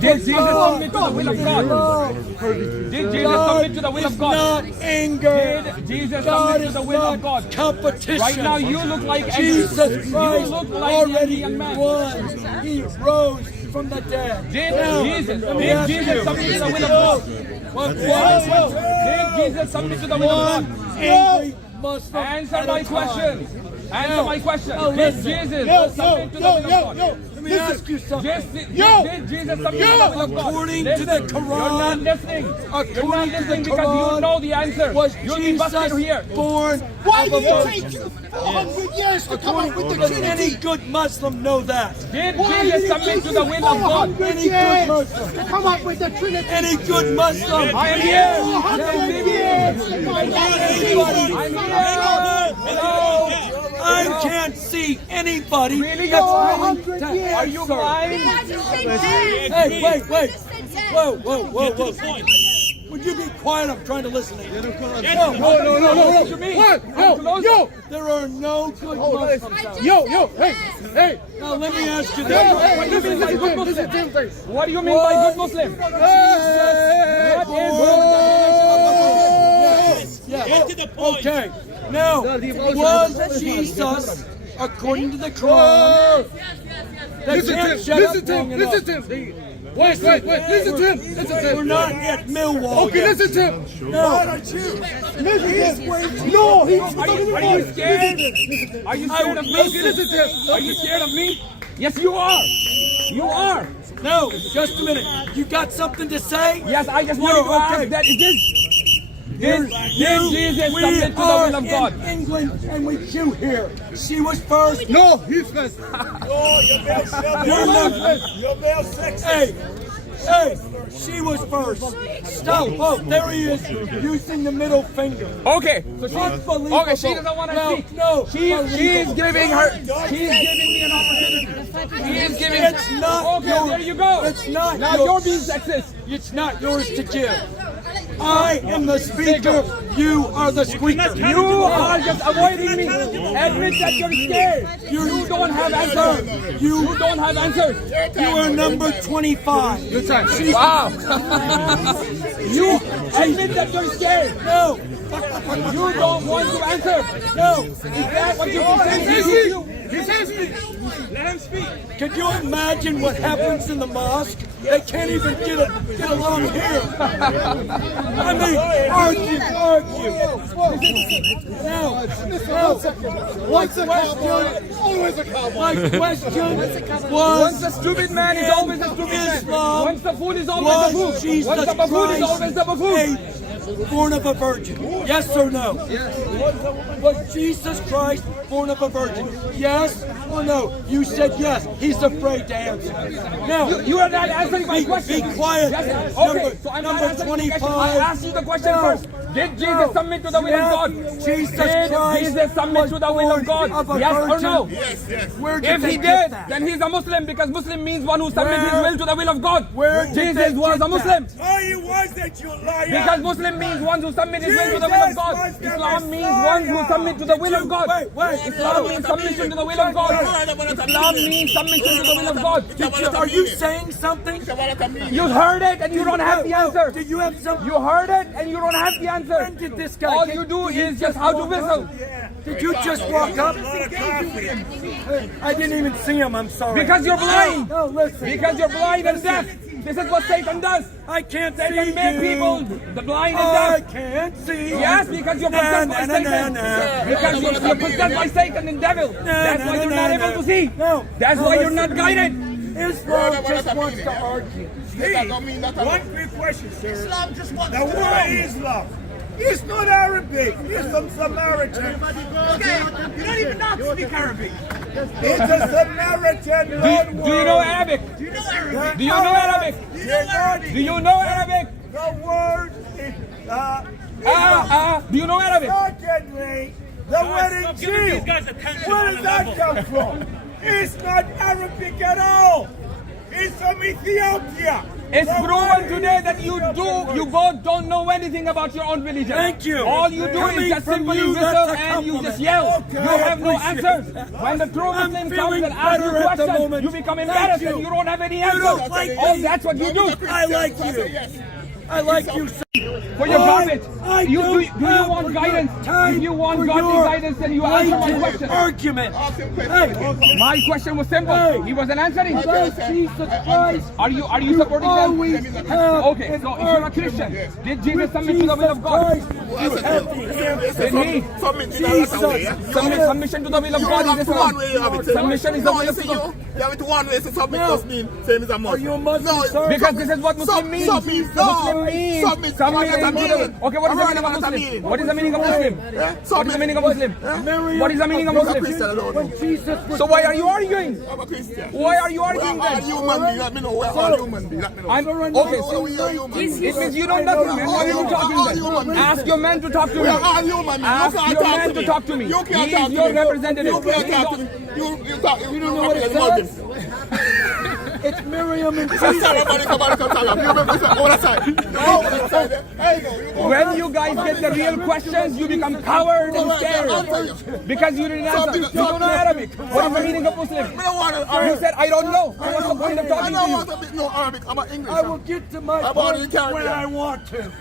Did Jesus submit to the will of God? Did Jesus submit to the will of God? Not anger. Did Jesus God submit to is the will of not God? competition. Right now you look like Jesus you Christ look like already young man. won. He rose from the dead. Did Now, Jesus let me ask submit to the will of God? Did Jesus submit to the will of God? Angry Muslim Answer at my a question. time. Answer my question. No, Did listen. Jesus Yo, submit to the will of God? Let me ask you something. Did Jesus submit to the will of God? According to Listen, the Quran, you're not listening. You're not according to the listening because you Quran, know the answer. was You'll be busted Jesus here. born Why of a did it virgin? take you 400 years to come up with the Does any Trinity? good Muslim know that? Did Why Jesus did it submit take to you the will of God? 400 Any good years Muslim? to come up with the Trinity? Any good Muslim? I am here. 400 years to find out that Jesus I'm is here. Hello. I can't see anybody Really? that's You're willing to Are you answer. blind? Hey, wait. Whoa. Would you be quiet? I'm trying to listen to you. No. What do you mean? Yo. There are no good Muslims out there. Yo, hey. Now let me ask you What do you this. mean by good Muslim? What do you mean by good Muslim? Get to the point. Okay. Now, was Jesus, according to the Quran, Listen to him. Wait, listen to him. We're not at Millwall. Okay, yet. listen to him. No. No, he's Are you scared? Are you scared of me? Listen to him. Are you scared of me? Yes, you are. You are. No, just a minute. You got something to say? Yes, I just wanted to ask that. Did Jesus submit to the will of God? In England, and we you here. She was first. No, he's first. You're male sexist. Hey, she was first. Stop. Oh, there he is, using the middle finger. Okay. So Unbelievable. okay, she doesn't want to speak. No. She's giving me an opportunity. She is giving. It's not Okay, yours. there you go. It's not Now yours. you're being sexist. It's not yours to give. I am the speaker. You are the squeaker. You are just avoiding me. Admit that you're scared. You don't have answers. You don't have answers. You are number 25. Wow. You admit that you're scared. No. You don't want to answer. No. Is that what you think? He says me. Let him speak. Could you imagine what happens in the mosque? They can't even get along here. I mean, argue. Now, Once a cowboy, always a cowboy. my question Once was, a stupid man is always a stupid man. Islam Once the fool is always the fool. was Jesus Once the buffoon is Christ always the buffoon. born of a virgin? Yes or no? Was Jesus Christ born of a virgin? Yes or no? You said yes. He's afraid to answer. Now, You are not answering my be question. quiet. Yes. Okay, so I'm not number answering the question. 25. I asked you the question No. first. Did Jesus submit to the will of God? Jesus Did Christ Jesus submit to the will of born God? of a Yes or virgin? no? Where did If they he get did, that? then he's a Muslim because Muslim means one who submits his Where- will to the will of God. where did Jesus they was get a Muslim. that? Oh, you was that, you liar! Because Muslim means one who submits his will to the will of God. Jesus was the Islam means Messiah. one who submits to the will of God. Wait. Islam means submission to the will of God. Islam means submission to the will of God. Are you saying something? You heard it and you don't have the answer. Do you have some? You heard it and you don't have the answer. When did this guy All get- you do did he is just how to walk up? whistle. Did you just walk up? I didn't even see him. I'm sorry. Because you're blind. No, listen. Because you're blind and deaf. This is what Satan does. I can't see Satan made you. people the blind and I deaf. can't see. Yes, because you're possessed by Satan. Because you're possessed by Satan and devil. That's why you're not able to see. No. That's why you're not guided. Islam just wants to argue. Hey, one quick question, sir. Islam just wants the word Islam. It's not Arabic. It's some Samaritan. Okay, you don't even know how to speak Arabic. It's a Samaritan loan Do you know Arabic? Do you know Arabic? Do you know Arabic? Do you know Arabic? Do you know Arabic? The word is Do you know Arabic? secondly, the word in Jew. Where does that come from? It's not Arabic at all. He's from Ethiopia. It's proven today that you both don't know anything about your own religion. Thank you. All you do Coming is just from simply you, whistle that's a and you just compliment. yell. Okay, You have no I appreciate answers. that. When the true I'm Muslim comes feeling and asks you better at the questions, moment. you become Thank embarrassed you. and you don't have any You answers. don't like Oh, me. that's what you do. I like you. I like you. For your garbage. I Do you don't want have guidance? time If you want for godly your guidance, then you answer my blatant question. argument. Hey, My question was simple. Hey. He wasn't answering. Lord Jesus Christ. Are you supporting always them? have Okay, an so if you're a argument Christian, did with Jesus submit to the will of God? Jesus Christ. You have the answer. Did he? Submission to the will of God is Islam. Submission is the will of God. You have it one way, so submit just mean same as a Muslim. Are you a Muslim, sir? Because this is what Muslim means. Submit, Muslim means. Submit. Okay, what is the meaning of Muslim? What is the meaning of Muslim? What is the meaning of Muslim? What is the meaning of Muslim? When Jesus was So why are you arguing? I'm a Christian. Why are you arguing We are all then? human beings. Let me know. We are all human beings. Let me know. I'm okay. So we are human beings. it means you don't know me. Why are you talking then? Ask your man to talk to We are me. all human beings. Ask You can't your talk man to to me. talk to me. You can't He talk is to your me. representative. You can't talk to me. You talk. You don't know what it says. it's Miriam and Come Jesus. When you guys get the real questions, you become coward and scared because you didn't answer. You don't know Arabic. What is the meaning of Muslim? You said I don't know. What's the point of I talking to don't you? want to be no Arabic. I'm an English. I will get to my I'm already point carried when there. I want to.